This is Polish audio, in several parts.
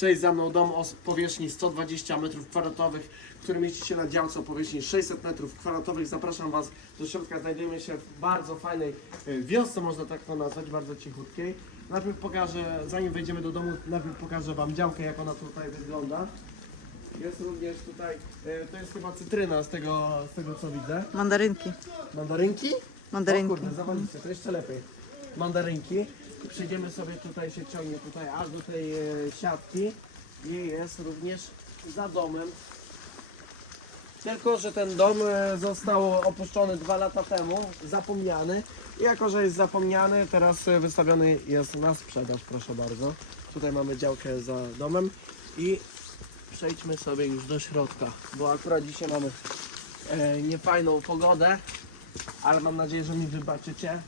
Cześć, za mną dom o powierzchni 120 m2, który mieści się na działce o powierzchni 600 m2. Zapraszam Was do środka. Znajdujemy się w bardzo fajnej e, wiosce, można tak to nazwać, bardzo cichutkiej. Najpierw pokażę, zanim wejdziemy do domu, najpierw pokażę Wam działkę, jak ona tutaj wygląda. Jest również tutaj, e, to jest chyba cytryna z tego, z tego co widzę. Mandarynki. Mandarynki? Mandarynki. O kurde, zawaliście, to jeszcze lepiej. Mandarynki. Przejdziemy sobie tutaj, się ciągnie tutaj aż do tej e, siatki i jest również za domem. Tylko, że ten dom e, został opuszczony dwa lata temu, zapomniany. I jako, że jest zapomniany, teraz e, wystawiony jest na sprzedaż, proszę bardzo. Tutaj mamy działkę za domem i przejdźmy sobie już do środka, bo akurat dzisiaj mamy e, niefajną pogodę, ale mam nadzieję, że mi wybaczycie.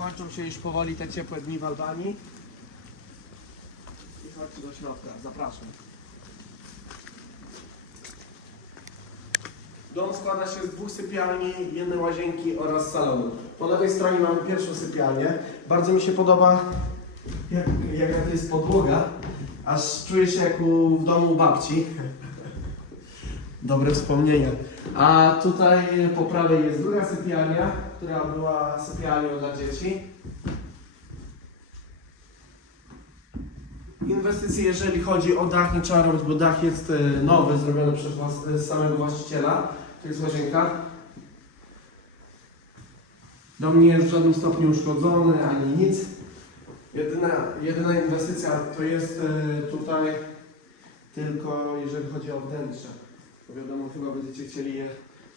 Kończą się już powoli te ciepłe dni w Albanii. I chodźcie do środka, zapraszam. Dom składa się z dwóch sypialni, jednej łazienki oraz salonu. Po lewej stronie mamy pierwszą sypialnię. Bardzo mi się podoba, jak, jaka to jest podłoga. Aż czuję się jak u, w domu babci. Dobre wspomnienia. A tutaj po prawej jest druga sypialnia, która była sypialnią dla dzieci. Inwestycje, jeżeli chodzi o dach, nie trzeba robić, bo dach jest e, nowy, zrobiony przez was, e, samego właściciela. To jest łazienka. Dom nie jest w żadnym stopniu uszkodzony, ani nic. Jedyna, jedyna inwestycja to jest e, tutaj tylko jeżeli chodzi o wnętrze. Bo wiadomo, chyba będziecie chcieli je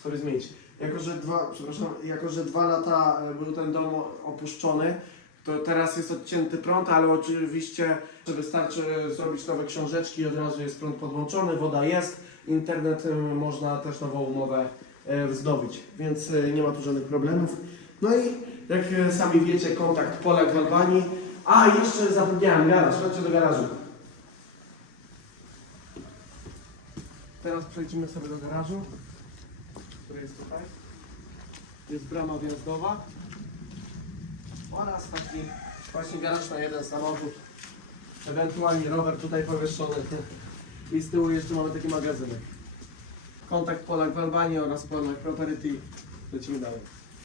sobie zmienić. Jako, że dwa, przepraszam, jako, że dwa lata e, był ten dom opuszczony, to teraz jest odcięty prąd, ale oczywiście wystarczy zrobić nowe książeczki od razu jest prąd podłączony, woda jest, internet e, można też nową umowę e, wznowić, więc e, nie ma tu żadnych problemów. No i jak e, sami wiecie, kontakt Polak w Albanii. A, jeszcze zapomniałem, garaż, chodźcie do garażu. Teraz przejdziemy sobie do garażu, który jest tutaj. Jest brama wjazdowa oraz taki właśnie garaż na jeden samochód. Ewentualnie rower tutaj powieszony. I z tyłu jeszcze mamy taki magazynek. Kontakt Polak w Albanii oraz Polak Property. Lecimy dalej.